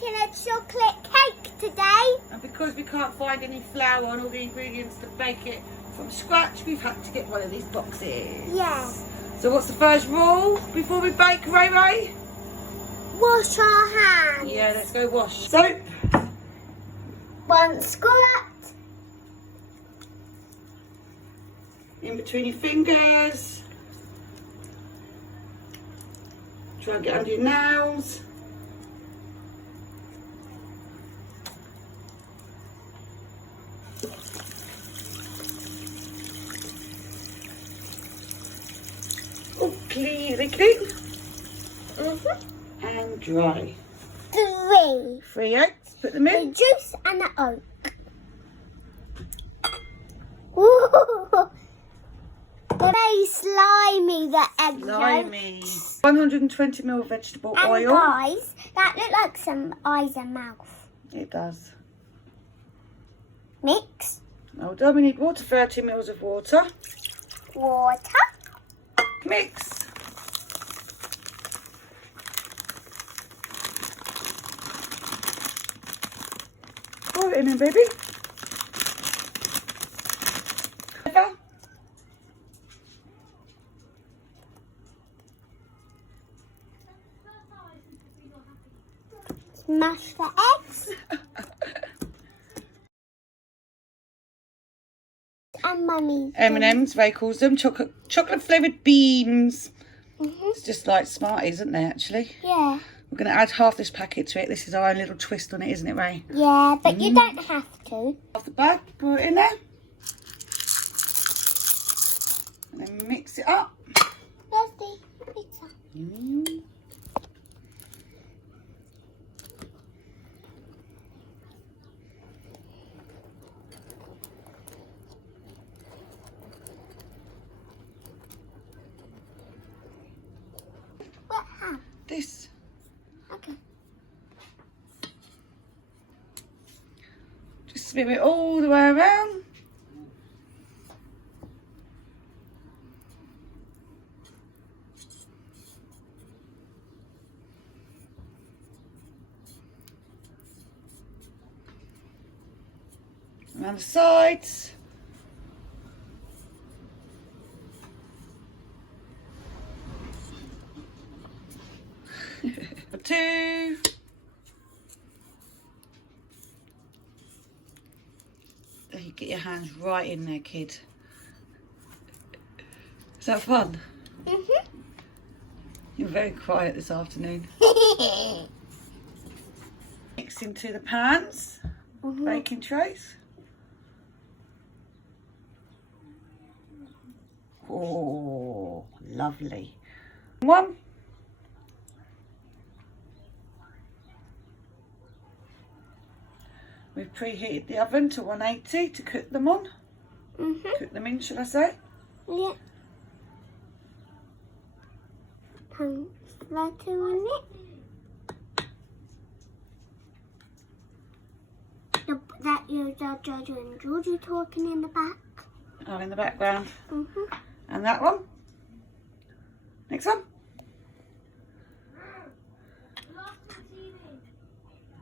making a chocolate cake today. And because we can't find any flour and all the ingredients to bake it from scratch, we've had to get one of these boxes. Yeah. So what's the first rule before we bake, RaeRae? Wash our hands. Yeah, let's go wash. Soap. 1 squirt. In between your fingers. Try and get under your nails. Oh, clean. And dry. 3. 3 eggs. Put them The in. juice and the oat. Ooh. Very slimy, the egg Slimy. yolks. 120ml vegetable And oil. guys, that look like some eyes and mouth. It does. Mix. Hold on, we need water, 30 ml of water. Water. Mix. Pour it in, baby. Smash the eggs. And mummy. M&M's, Ray calls them, chocolate flavoured beans. Mhm. It's just like Smarties, isn't they, actually? Yeah. We're going to add half this packet to it. This is our own little twist on it, isn't it, Ray? Yeah, but you don't have to. Off the bag, put it in there. And then mix it up. Lovely pizza. What? How? This. Okay. Just spin it all the way around. Around the sides. For 2. There, you get your hands right in there, kid. Is that fun? Mhm. You're very quiet this afternoon. Mix into the pans, baking trays. Oh, lovely. 1. We've preheated the oven to 180 to cook them on. Cook them in, shall I say? Yeah. Flatter on it. That is Georgia and Georgia talking in the back. Oh, in the background. And that one. Next one.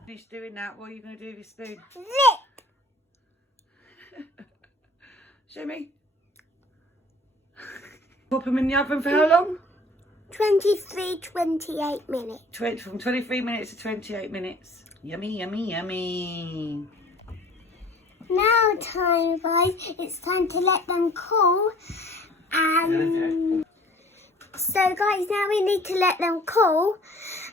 Finish doing that. What are you going to do with your spoon? Lick. Show me. Pop them in the oven for how long? 28 minutes. From 23 minutes to 28 minutes. Yummy, yummy, yummy. Now time, guys. It's time to let them cool. And so, guys, now we need to let them cool.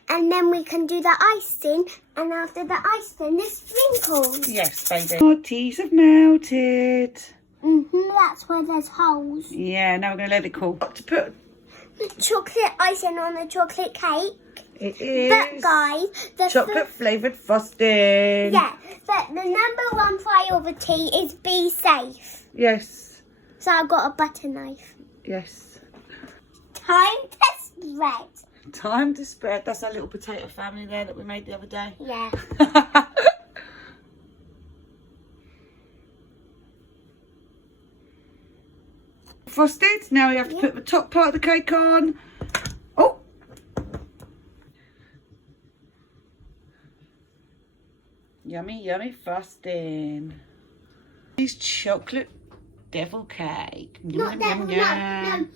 And then we can do the icing. And after the icing, the sprinkles. Yes, baby. Our teas have melted. That's where there's holes. Yeah, now we're going to let it cool. To put The chocolate icing on the chocolate cake. it is But, guys, the chocolate flavoured frosting. yeah, but the #1 priority is be safe. Yes. So I've got a butter knife. Yes. Time to spread. Time to spread. That's our little potato family there that we made the other day. Yeah. Frosted. Now we have to put the top part of the cake on. Oh. Yummy, yummy frosting. This chocolate devil cake. Not devil, no.